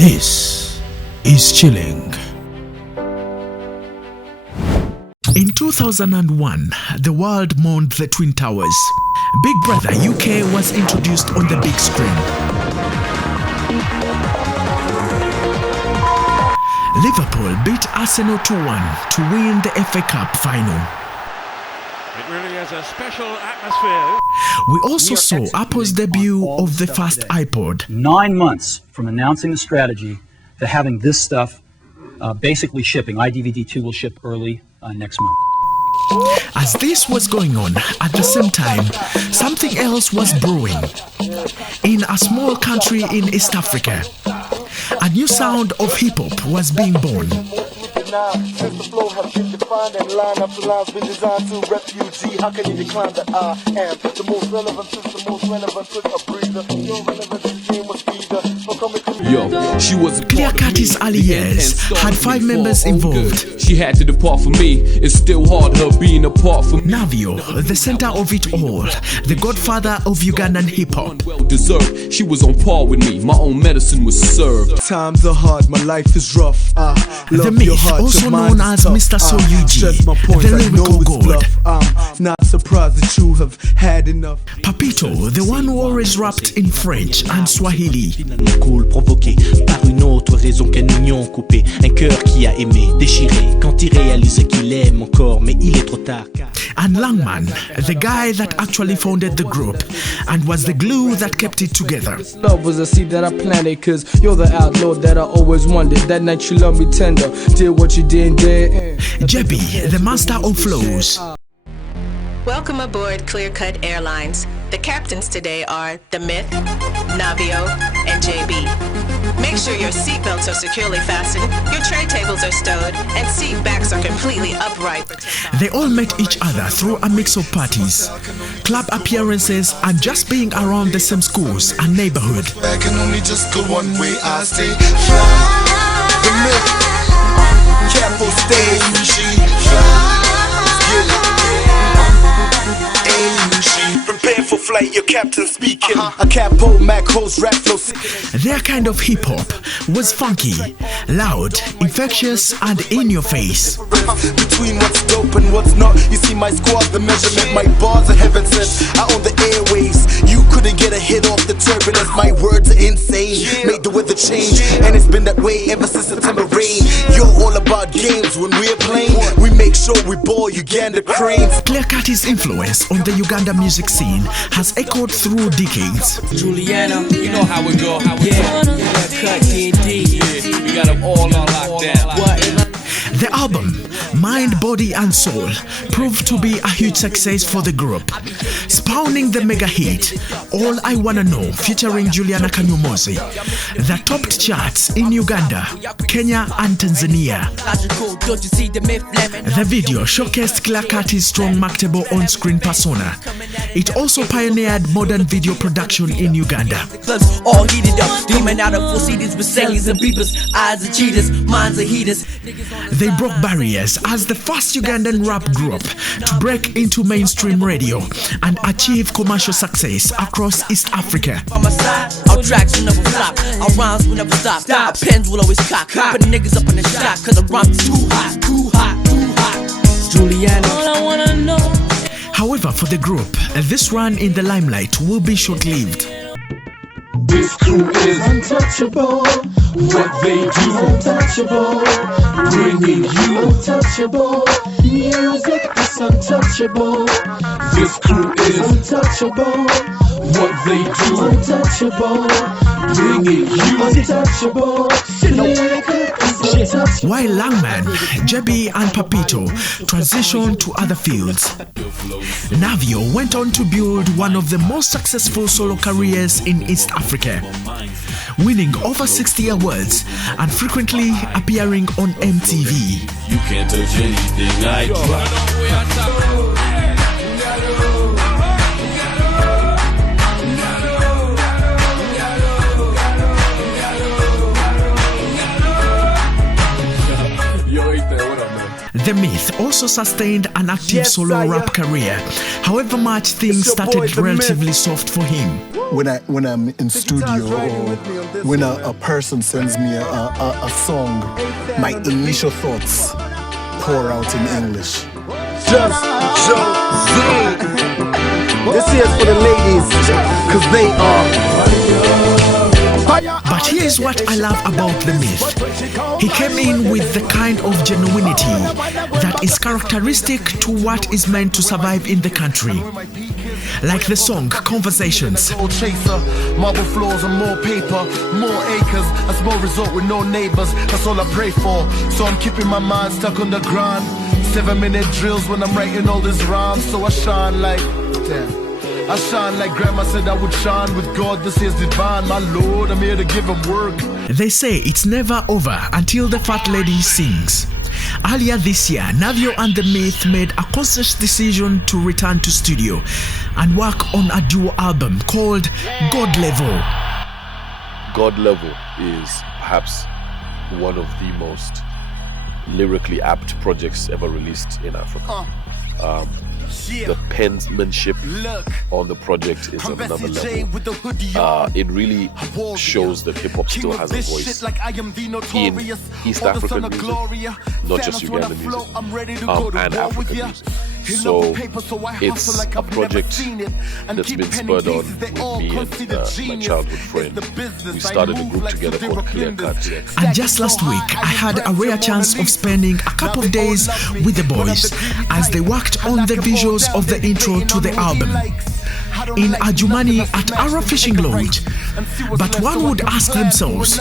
This is Chilling. In 2001, the world mourned the Twin Towers. Big Brother UK was introduced on the big screen. Liverpool beat Arsenal 2-1 to win the FA Cup final. It really is a special atmosphere. We also saw Apple's debut of the first iPod. 9 months from announcing the strategy to having this stuff basically shipping. iDVD 2 will ship early next month. As this was going on, at the same time, something else was brewing. In a small country in East Africa, a new sound of hip-hop was being born. Since the flow has been defined and line after lines been designed to refugee, how can you decline that I am the most relevant since the most relevant took a breather. Your relevance is the was either. Yo, she was Clear Cut's early years had 5 members involved. She had to depart from me. It's still hard her being apart from Navio, the center of it all, the godfather of Ugandan hip-hop. well deserved. She was on par with me. My own medicine was served. Times are hard, my life is rough. The Mith, also known as Mr. Soyuji, the lyrical god. I'm not surprised that you have had enough. Papito, the one who always rapped in French and Swahili. Cool, provoqué par une autre raison qu'un oignon coupé. Un cœur qui a aimé, déchiré, quand il réalise qu'il aime encore, mais il est trop tard. And Langman, the guy that actually founded the group and was the glue that kept it together. Love was a seed that I planted, cause you're the outlaw that I always wanted. That night you loved me tender, did what you did there. Jebi, the master of flows. Welcome aboard Clear Cut Airlines. The captains today are the Mith, Navio, and JB. Make sure your seatbelts are securely fastened, your tray tables are stowed, and seat backs are completely upright. They all met each other through a mix of parties, club appearances, and just being around the same schools and neighborhood. I can only just go one way, I stay fly. The myth, careful, stay. Prepare for flight, your captain speaking. A capo, Mac host, rap flow. Their kind of hip-hop was funky, loud, infectious, and in your face. Between what's dope and what's not, you see my squad, the measurement, my bars are heaven sent. I own the airways, you couldn't get a hit off the turbulence. My words are insane, made the weather change, and it's been that way ever since September rain. You're all about games when we're playing. We make sure we ball Uganda cranes. Clear Cut's influence on the Uganda music scene has echoed through decades. Juliana, You know how we go. cut DD. We got them all on lockdown. The album, Mind, Body and Soul, proved to be a huge success for the group, spawning the mega hit, All I Wanna Know, featuring Juliana Kanyomozi, that topped charts in Uganda, Kenya and Tanzania. The video showcased Clear Cut's strong marketable on-screen persona. It also pioneered modern video production in Uganda. All heated up, demon out of full CDs with Sallys and beepers, eyes of cheaters, minds of heaters. They broke barriers as the first Ugandan rap group to break into mainstream radio and achieve commercial success across East Africa. On my side, our tracks will never flop, our rhymes will never stop, our pens will always cock, put niggas up in the shot, cause the rhymes too hot, too hot, too hot. Juliana, all I wanna know. However, for the group, this run in the limelight will be short-lived. This crew is untouchable. What they do, untouchable. Bringing you untouchable. Music is untouchable. This crew is untouchable. What they do, untouchable. Bringing you untouchable. While Langman, Jebi and Papito transitioned to other fields, Navio went on to build one of the most successful solo careers in East Africa, winning over 60 awards and frequently appearing on MTV. You can't touch anything I drop. The Mith also sustained an active solo rap career. However much things started relatively soft for him. When I'm in studio or when a person sends me a song, my initial thoughts pour out in English. Just Josie. This is for the ladies, cause they are. But here's what I love about the Myth. He came in with the kind of genuinity that is characteristic to what is meant to survive in the country. Like the song Conversations. Marble floors and more paper, more acres, a small resort with no neighbors. That's all I pray for. So I'm keeping my mind stuck on the grind. 7-minute drills when I'm writing all these rhymes. So I shine like, damn. I shine like grandma said I would shine with God. This is divine, my Lord. I'm here to give him work. They say it's never over until the fat lady sings. Earlier this year, Navio and the Myth made a conscious decision to return to studio and work on a duo album called GODLVL. GODLVL is perhaps one of the most lyrically apt projects ever released in Africa. The penmanship on the project is at another level. It really shows that hip-hop still has a voice in East African music, not just Ugandan music, and African music. So it's a project that's been spurred on with me and my childhood friend. We started a group together called Clear Cut. And just last week, I had a rare chance of spending a couple of days with the boys as they worked on the visuals of the intro to the album in Adjumani at Ara Fishing Lodge. But one would ask themselves,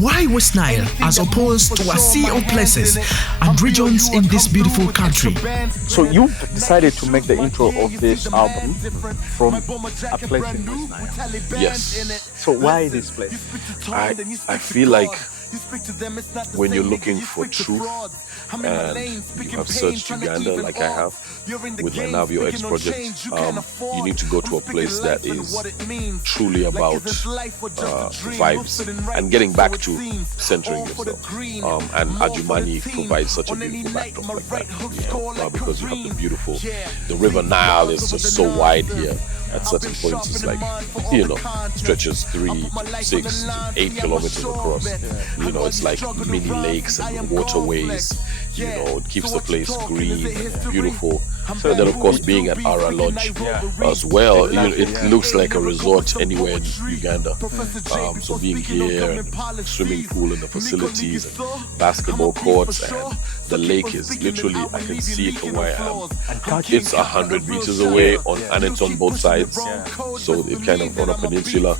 why West Nile as opposed to a sea of places and regions in this beautiful country? So you decided to make the intro of this album from a place in West Nile. Yes. So why this place? I feel like when you're looking for truth and you have searched Uganda like I have with my Navio X project, you need to go to a place that is truly about vibes and getting back to centering yourself. And Adjumani provides such a beautiful backdrop like that, because you have the river Nile is just so wide here. At certain points, it's like, stretches 3, 6, 8 kilometers across. It's like mini lakes and waterways. It keeps the place green and beautiful. And then, of course, being at Ara Lodge as well, it looks like a resort anywhere in Uganda. So being here and swimming pool in the facilities and basketball courts and the lake is literally, I can see it from where I am. It's 100 meters away and it's on both sides. So it kind of on a peninsula.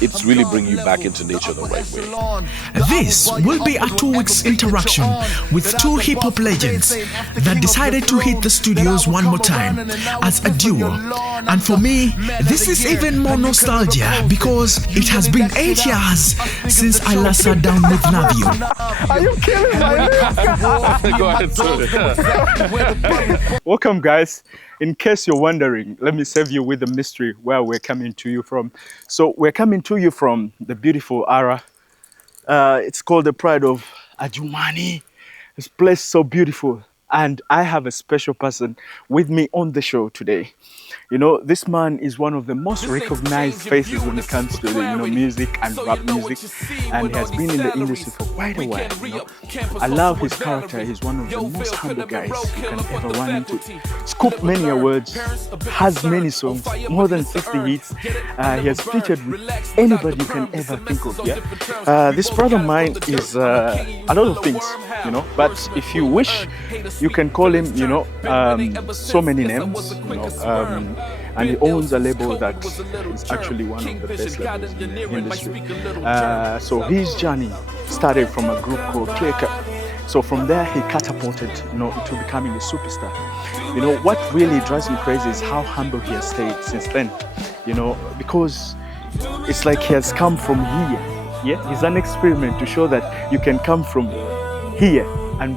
It's really bringing you back into nature the right way. This will be a 2 weeks interaction with 2 hip-hop legends that decided to hit the studios one more time as a duo. And for me, this is even more nostalgia because it has been 8 years since I last sat down with Navio. Are you kidding me? Welcome, guys. In case you're wondering, let me save you with the mystery where we're coming to you from. So we're coming to you from the beautiful Ara. It's called the Pride of Adjumani. This place is so beautiful. And I have a special person with me on the show today. This man is one of the most recognized faces when it comes to music and rap music, and he has been in the industry for quite a while. I love his character. He's one of the most humble guys you can ever run into. Scooped many awards, has many songs, more than 60 hits. He has featured with anybody you can ever think of. This brother of mine is a lot of things, but if you wish, you can call him, so many names, and he owns a label that is actually one of the best labels in the industry. So his journey started from a group called Clear Cut. So from there, he catapulted, into becoming a superstar. What really drives me crazy is how humble he has stayed since then. Because it's like he has come from here. Yeah, he's an experiment to show that you can come from here and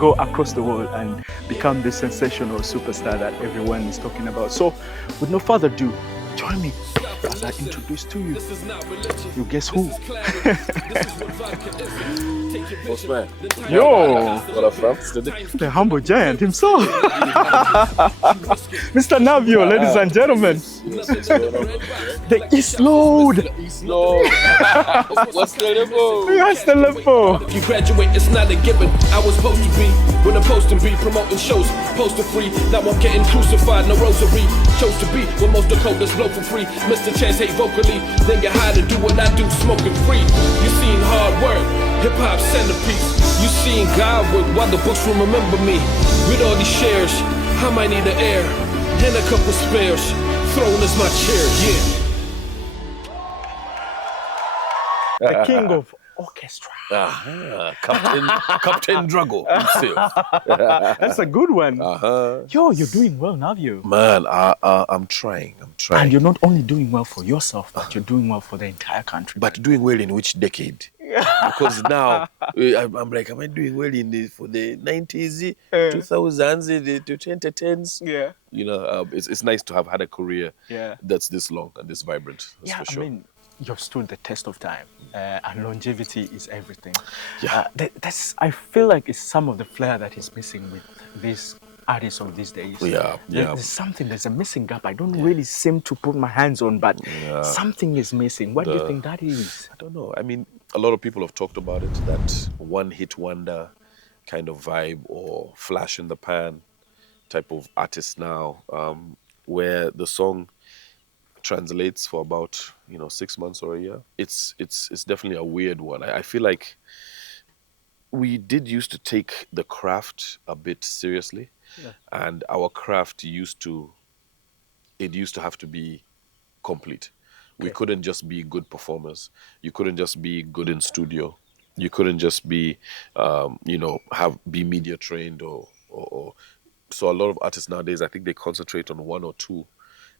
go across the world and become this sensational superstar that everyone is talking about. So with no further ado, Join me as I introduce to you. You guess who? Postman. Yo! What up, fam? The humble giant himself. Mr. Navio, ladies and gentlemen. The East Load. East Load. What's the level? What's the level? You graduate, it's not a given. I was supposed to be when I'm supposed to be promoting shows, poster free. Now I'm getting crucified, no rosary. Chose to be where most of the coders blow for free. Mr. Chance hate vocally, then get high to do what I do, smoking free. You seen hard work, hip hop centerpiece. You seen God work while the books will remember me. With all these shares, I might need an heir and a couple spares. Throne is my chair, yeah. The king of orchestra. Captain Drago himself. That's a good one. Yo, you're doing well, Navio. Man, I'm trying. And you're not only doing well for yourself, but you're doing well for the entire country. But doing well in which decade? Because now I'm like, am I doing well for the 90s, 2000s, the 2010s? Yeah. You know, it's nice to have had a career that's this long and this vibrant. That's for sure. I mean, you've stood the test of time, and longevity is everything. Yeah. I feel like it's some of the flair that is missing with these artists of these days. There's a missing gap. I don't really seem to put my hands on, but something is missing. What do you think that is? I don't know. I mean, a lot of people have talked about it, that one-hit wonder kind of vibe or flash in the pan type of artist now, where the song translates for about 6 months or a year. It's definitely a weird one. I feel like we did used to take the craft a bit seriously, and our craft used to have to be complete. We couldn't just be good performers. You couldn't just be good in studio. You couldn't just be be media trained or so a lot of artists nowadays, I think they concentrate on one or two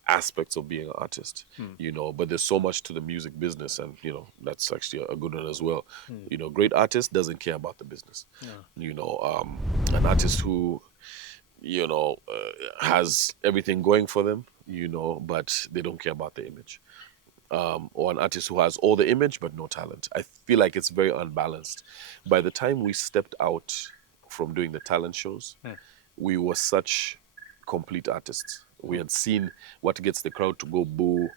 aspects of being an artist, but there's so much to the music business, and that's actually a good one as well. Great artist doesn't care about the business. An artist who has everything going for them, but they don't care about the image, or an artist who has all the image but no talent. I feel like it's very unbalanced. By the time we stepped out from doing the talent shows, we were such complete artists. We had seen what gets the crowd to go boo.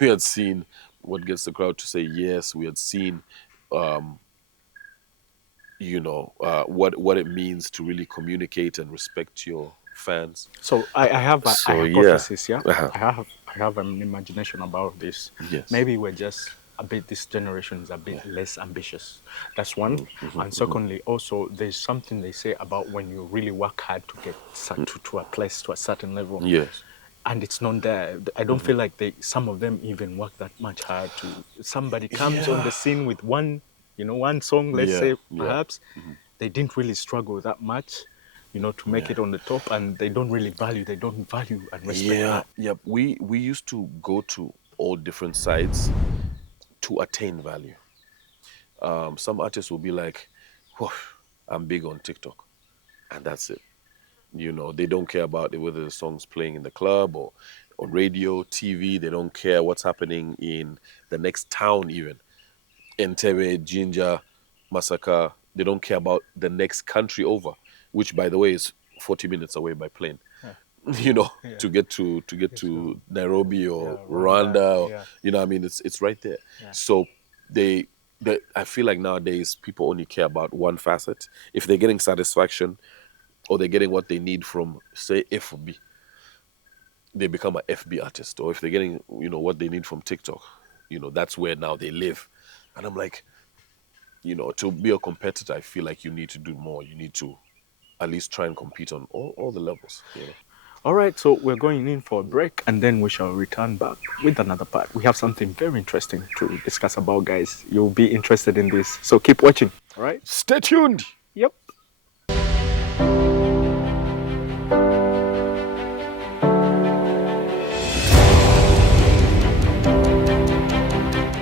We had seen what gets the crowd to say yes. We had seen, what it means to really communicate and respect your fans. So I have a hypothesis, I have an imagination about this. Yes. Maybe this generation is a bit less ambitious. That's one. And secondly, also, there's something they say about when you really work hard to get to a place, to a certain level. Yes. And it's not there. I don't feel like some of them even work that much hard to. Somebody comes on the scene with one song, let's say, perhaps. They didn't really struggle that much, to make it on the top, and they don't value and respect that. We used to go to all different sides to attain value. Some artists will be like, I'm big on TikTok, and that's it. They don't care about whether the song's playing in the club or on radio, TV. They don't care what's happening in the next town even. Entebbe, Jinja, Masaka. They don't care about the next country over, which, by the way, is 40 minutes away by plane. To get to Nairobi or Rwanda. It's right there. So I feel like nowadays people only care about one facet. If they're getting satisfaction or they're getting what they need from, say, FB, they become an FB artist. Or if they're getting, what they need from TikTok, that's where now they live. And I'm like, to be a competitor, I feel like you need to do more. You need to at least try and compete on all the levels. All right, so we're going in for a break, and then we shall return back with another part. We have something very interesting to discuss about, guys. You'll be interested in this, so keep watching. All right? Stay tuned. Yep.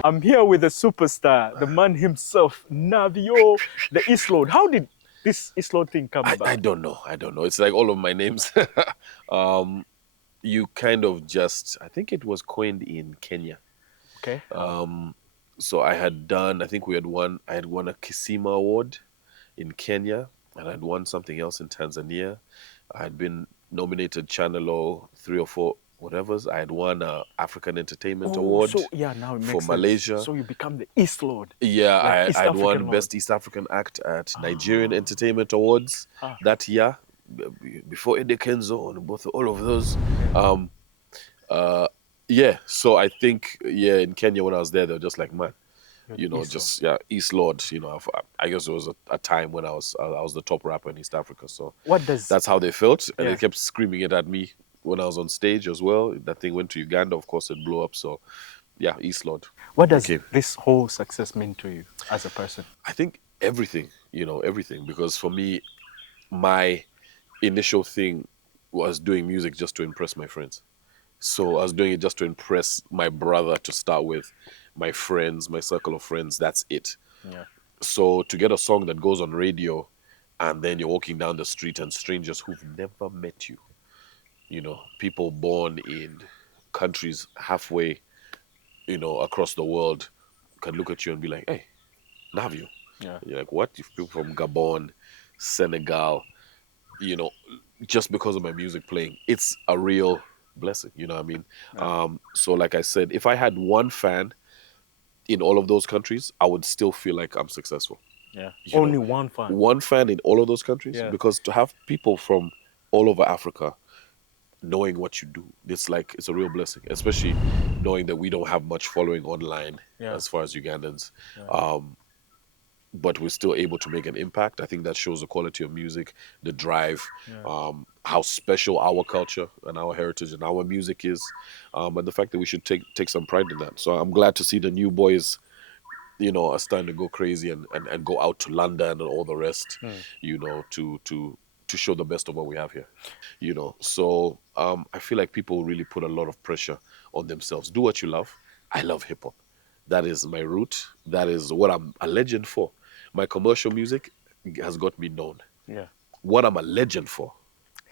I'm here with the superstar, the man himself, Navio, the East Load. How did this East Load thing come about? I don't know. It's like all of my names. you kind of just, I think it was coined in Kenya. Okay. So I think I had won a Kisima Award in Kenya, and I'd won something else in Tanzania. I had been nominated Channel O 3 or 4 whatevers. I had won a African Entertainment Award So yeah, now it makes for sense. Malaysia. So you become the East Lord. Yeah, Like East I'd won African Lord. Best East African Act at Nigerian Entertainment Awards that year, before Eddie Kenzo and all of those. Yeah, so I think, in Kenya when I was there, they were just like, man, East East Lord. I guess it was a time when I was the top rapper in East Africa. So that's how they felt, and they kept screaming it at me when I was on stage as well. That thing went to Uganda, of course, it blew up. So yeah, East Lord. What does this whole success mean to you as a person? I think everything, everything. Because for me, my initial thing was doing music just to impress my friends. So I was doing it just to impress my brother to start with, my friends, my circle of friends. That's it. Yeah. So to get a song that goes on radio, and then you're walking down the street and strangers who've never met you, people born in countries halfway, across the world, can look at you and be like, hey, Navio. Yeah. You're like, what? If people from Gabon, Senegal, just because of my music playing, it's a real blessing. You know what I mean? Yeah. So like I said, if I had one fan in all of those countries, I would still feel like I'm successful. Yeah. Only one fan. One fan in all of those countries. Yeah. Because to have people from all over Africa knowing what you do, it's a real blessing, especially knowing that we don't have much following online as far as Ugandans. Yeah. But we're still able to make an impact. I think that shows the quality of music, the drive, how special our culture and our heritage and our music is, and the fact that we should take some pride in that. So I'm glad to see the new boys, are starting to go crazy and go out to London and all the rest, to show the best of what we have here. So I feel like people really put a lot of pressure on themselves. Do what you love. I love hip hop. That is my root. That is what I'm a legend for. My commercial music has got me known. Yeah. What I'm a legend for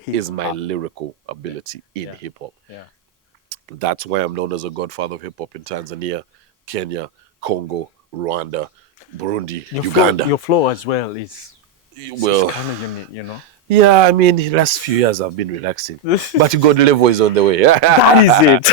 is my lyrical ability in hip hop. Yeah. That's why I'm known as a godfather of hip hop in Tanzania, Kenya, Congo, Rwanda, Burundi, Uganda. Your flow as well is kind of unique, Yeah, I mean, the last few years I've been relaxing. But GODLVL is on the way. That is it.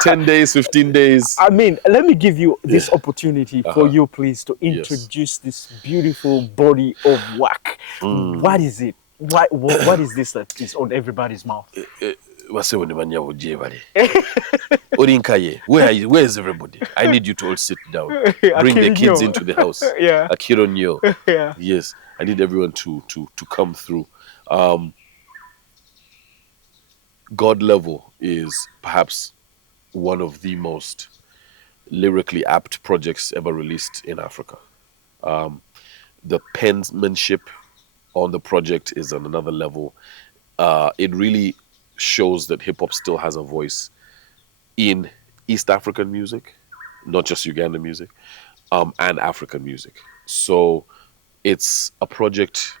10 days, 15 days. I mean, let me give you this opportunity for you, please, to introduce this beautiful body of work. What is it? What is this that is on everybody's mouth? Where is everybody? I need you to all sit down. Bring the kids into the house. Yeah. Akironyo. Yeah. Yes. I need everyone to come through. GODLVL is perhaps one of the most lyrically apt projects ever released in Africa. The penmanship on the project is on another level. It really shows that hip-hop still has a voice in East African music, not just Ugandan music, and African music. So it's a project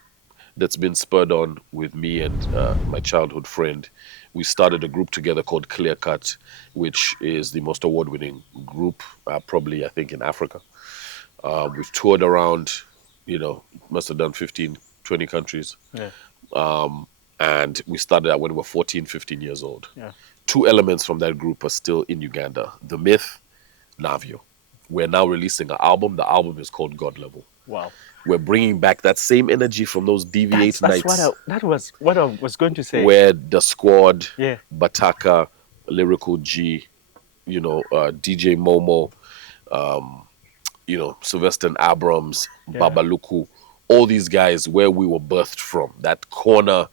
that's been spurred on with me and my childhood friend. We started a group together called Clear Cut, which is the most award-winning group, probably, I think, in Africa. We've toured around, must have done 15, 20 countries. Yeah. And we started out when we were 14, 15 years old. Yeah. 2 elements from that group are still in Uganda. The Mith, Navio. We're now releasing an album. The album is called GODLVL. Wow. We're bringing back that same energy from those DV8 nights. That was what I was going to say. Where the squad, Yeah. Bataka, Lyrical G, DJ Momo, Sylvester Abrams, Babaluku, all these guys where we were birthed from, that corner,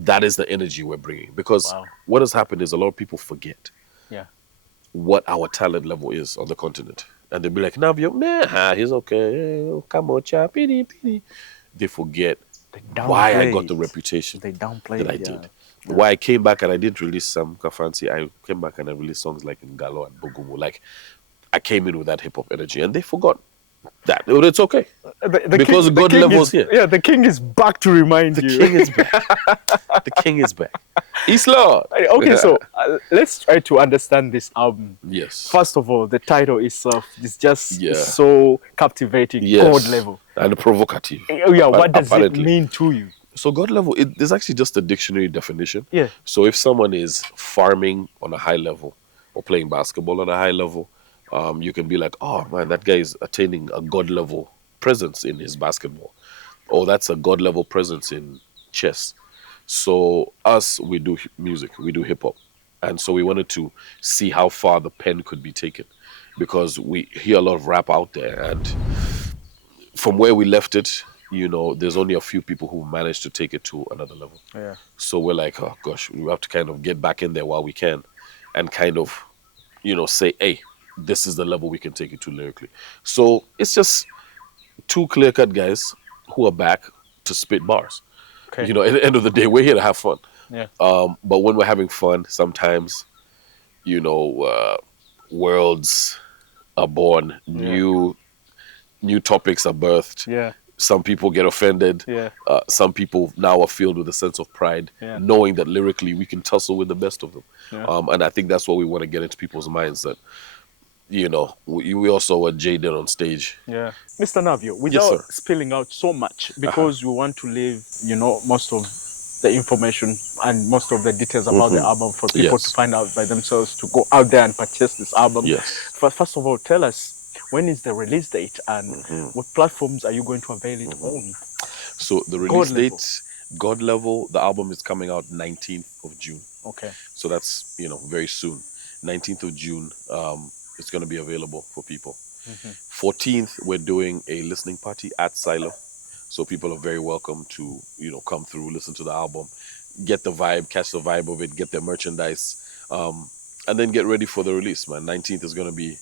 that is the energy we're bringing. Because what has happened is a lot of people forget what our talent level is on the continent. And they'll be like, Navio, nah, he's okay. Come on, chap, pity, pity. They forget why I got the reputation that I did. Why I came back and I didn't release some Kafansi. I came back and I released songs like Ngalo and Bogumu. Like, I came in with that hip-hop energy. And they forgot. that. It's okay. Because God level's here. Yeah, the king is back to remind you. The king is back. The king is back. He's Lord. Okay, so let's try to understand this album. Yes. First of all, the title itself is just so captivating. Yes. God level. And provocative. Yeah, what does it mean to you? So God level, there's actually just a dictionary definition. Yeah. So if someone is farming on a high level or playing basketball on a high level, you can be like, oh man, that guy is attaining a God level presence in his basketball. Or that's a God level presence in chess. So us, we do music, we do hip hop. And so we wanted to see how far the pen could be taken, because we hear a lot of rap out there, and from where we left it, you know, there's only a few people who managed to take it to another level. Yeah. So we're like, oh gosh, we have to kind of get back in there while we can and kind of, you know, say, hey, this is the level we can take it to lyrically. So it's just two clear-cut guys who are back to spit bars. Okay. You know, at the end of the day, we're here to have fun. Yeah. But when we're having fun, sometimes, you know, worlds are born, new topics are birthed. Yeah. Some people get offended. Yeah. Some people now are filled with a sense of pride, knowing that lyrically we can tussle with the best of them. Yeah. And I think that's what we want to get into people's minds, that, you know, we also are jaded on stage. Yeah. Mr. Navio, without spilling out so much, because we want to leave, you know, most of the information and most of the details about the album for people to find out by themselves, to go out there and purchase this album. Yes. First of all, tell us, when is the release date and what platforms are you going to avail it on? So the release date, God Level, the album is coming out 19th of June. Okay. So that's, you know, very soon. 19th of June, it's going to be available for people. 14th, we're doing a listening party at Silo. So people are very welcome to, you know, come through, listen to the album, get the vibe, catch the vibe of it, get their merchandise, and then get ready for the release, man. 19th is going to be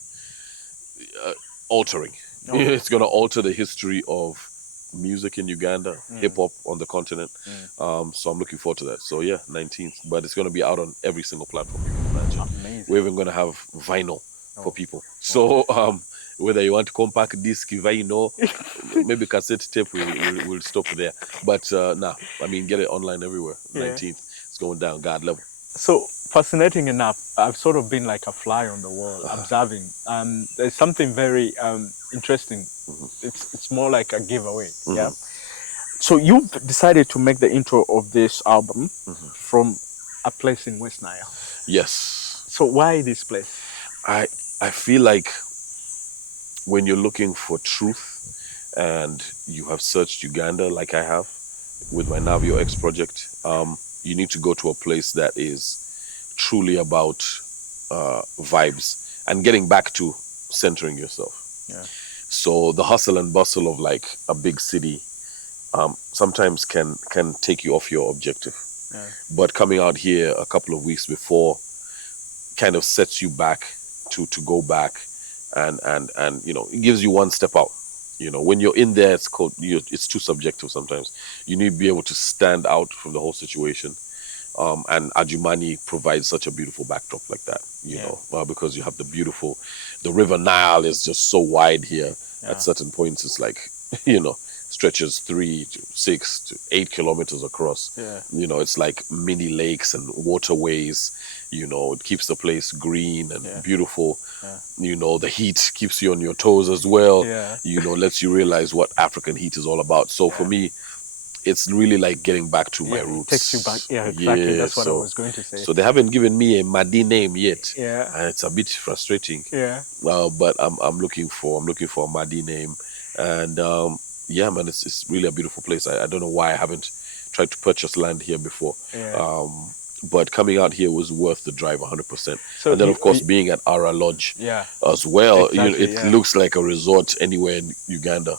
altering. Okay. It's going to alter the history of music in Uganda, hip-hop on the continent. So I'm looking forward to that. So yeah, 19th. But it's going to be out on every single platform you can imagine. Amazing. We're even going to have vinyl for people. So whether you want compact disc, vinyl, maybe cassette tape, we'll stop there. But I mean, get it online everywhere. 19th, it's going down, God level. So fascinating enough, I've sort of been like a fly on the wall, observing. There's something very interesting. It's more like a giveaway. Yeah. So you've decided to make the intro of this album from a place in West Nile. Yes. So why this place? I feel like when you're looking for truth and you have searched Uganda like I have with my Navio X project, you need to go to a place that is truly about vibes and getting back to centering yourself. Yeah. So the hustle and bustle of like a big city sometimes can take you off your objective. Yeah. But coming out here a couple of weeks before kind of sets you back to go back and you know, it gives you one step out. You know, when you're in there, it's too subjective sometimes. You need to be able to stand out from the whole situation. And Adjumani provides such a beautiful backdrop like that, you know, because you have the River Nile is just so wide here. At certain points, it's like, you know, stretches 3 to 6 to 8 kilometers across. Yeah. You know, it's like mini lakes and waterways. You know, it keeps the place green and beautiful. Yeah. You know, the heat keeps you on your toes as well. Yeah. You know, lets you realize what African heat is all about. So for me, it's really like getting back to my roots. Takes you back. Yeah, exactly. Yeah, that's what I was going to say. So they haven't given me a Madi name yet. Yeah. And it's a bit frustrating. Yeah. But I'm looking for a Madi name. And yeah, man, it's really a beautiful place. I don't know why I haven't tried to purchase land here before. Yeah. But coming out here was worth the drive 100%. So and then, of course, being at Ara Lodge as well, exactly, you know, it looks like a resort anywhere in Uganda.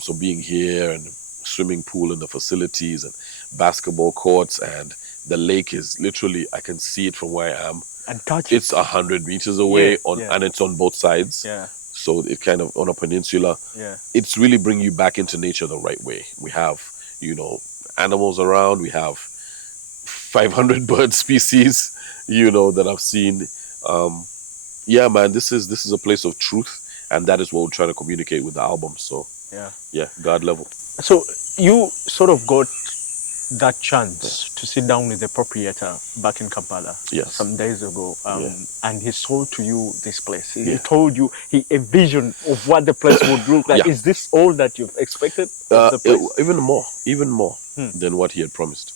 So being here and swimming pool in the facilities and basketball courts, and the lake is literally, I can see it from where I am. And touch it's 100 meters away and it's on both sides. Yeah. So it kind of on a peninsula. Yeah. It's really bringing you back into nature the right way. We have, you know, animals around. We have 500 bird species, you know, that I've seen. Yeah, man, this is a place of truth and that is what we're trying to communicate with the album. So yeah, God level. So you sort of got that chance to sit down with the proprietor back in Kampala some days ago, and he sold to you this place. He told you he envisioned of what the place would look like. Is this all that you've expected? Even more than what he had promised.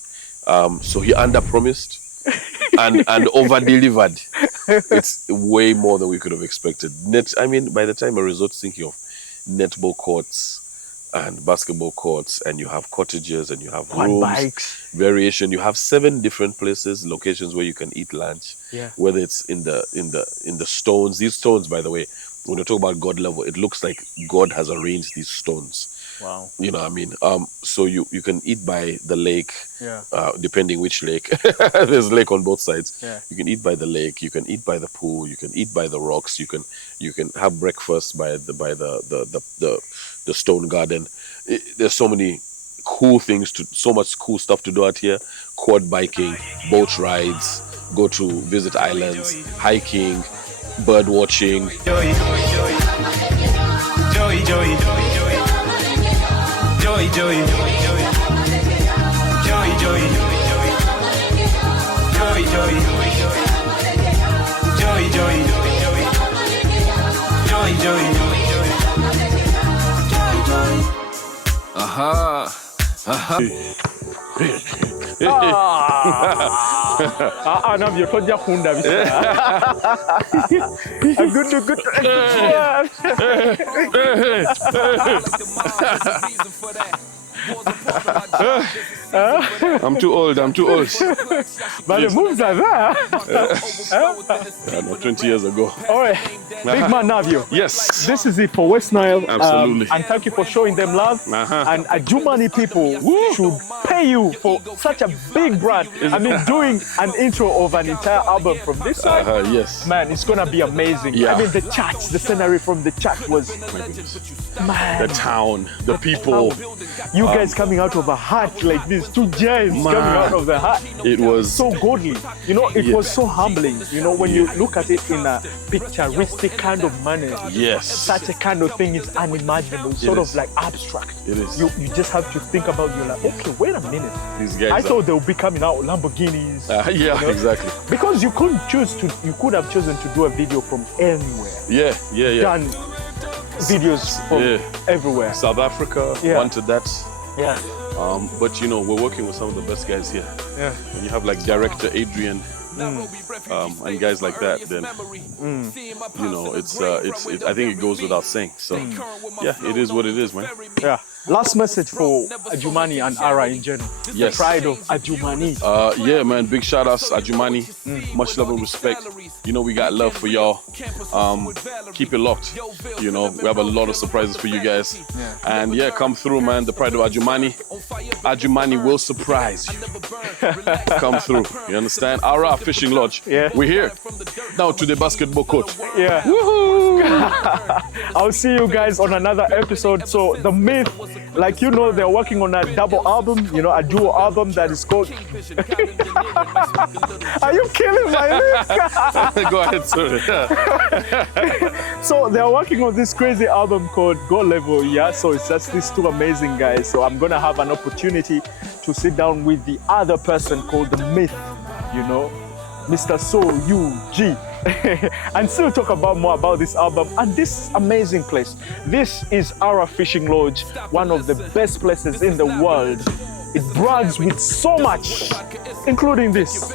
So he under-promised and over-delivered. It's way more than we could have expected. I mean, by the time a resort's thinking of netball courts and basketball courts, and you have cottages, and you have rooms, bikes, variation. You have 7 different places, locations where you can eat lunch. Whether it's in the stones. These stones, by the way, when you talk about God level, it looks like God has arranged these stones. Wow. You know what I mean? So you can eat by the lake, depending which lake. There's lake on both sides. You can eat by the lake, you can eat by the pool, you can eat by the rocks, you can have breakfast by the stone garden. There's so many cool things so much cool stuff to do out here. Quad biking, boat rides, go to visit islands, hiking, bird watching. Joy, Navio tojja kundabisa. Good. I'm too old. But the moves are there. 20 years ago. All right. Big man Navio. Yes. This is it for West Nile. Absolutely. And thank you for showing them love. And Adjumani people should pay you for such a big brand. I mean, doing an intro of an entire album from this side. Yes. Man, it's going to be amazing. Yeah. I mean, the scenery from the chat was... Man. The town, the people. You guys coming out of a hut like this, 2 giants coming out of the hut. It was so godly. You know, it was so humbling. You know, when you look at it in a picturesque kind of manner. Yes. Such a kind of thing is unimaginable. It's sort of like abstract. It is. You just have to think about, you're like, okay, wait a minute. These guys I thought they would be coming out Lamborghinis. Yeah, you know? Exactly. Because you could have chosen to do a video from anywhere. Yeah. Done videos from everywhere. South Africa wanted that. Yeah. But you know, we're working with some of the best guys here. Yeah. When you have like director Adrian and guys like that, then you know, it's I think it goes without saying. So yeah, it is what it is, man. Yeah. Last message for Adjumani and Ara in general. Yes. The pride of Adjumani. Yeah, man. Big shout outs, Adjumani. Much love and respect. You know, we got love for y'all. Keep it locked. You know, we have a lot of surprises for you guys. And yeah, come through, man. The pride of Adjumani. Adjumani will surprise you. Come through. You understand? Ara Fishing Lodge. Yeah. We're here. Now to the basketball court. Yeah. Woohoo! I'll see you guys on another episode. So the Myth, like, you know, they're working on a double album, you know, a duo album that is called... Are you killing my lips? Go ahead, sorry. So they're working on this crazy album called GODLVL, yeah? So it's just these 2 amazing guys. So I'm going to have an opportunity to sit down with the other person called the Myth, you know, Mr. Soul UG. And still talk more about this album and this amazing place. This is Ara Fishing Lodge, one of the best places in the world. It brags with so much, including this.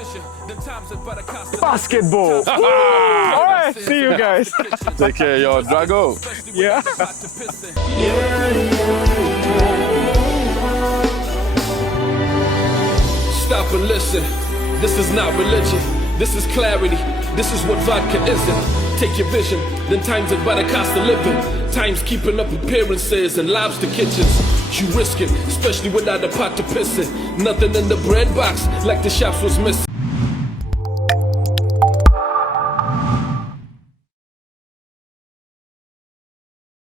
Basketball. All right, see you guys. Take care, yo. Drago. Yeah. Stop and listen. This is not religion. This is clarity. This is what vodka isn't. Take your vision, then times it by the cost of living. Times keeping up appearances and lobster kitchens. You risking, especially without a pot to piss in. Nothing in the bread box like the shops was missing.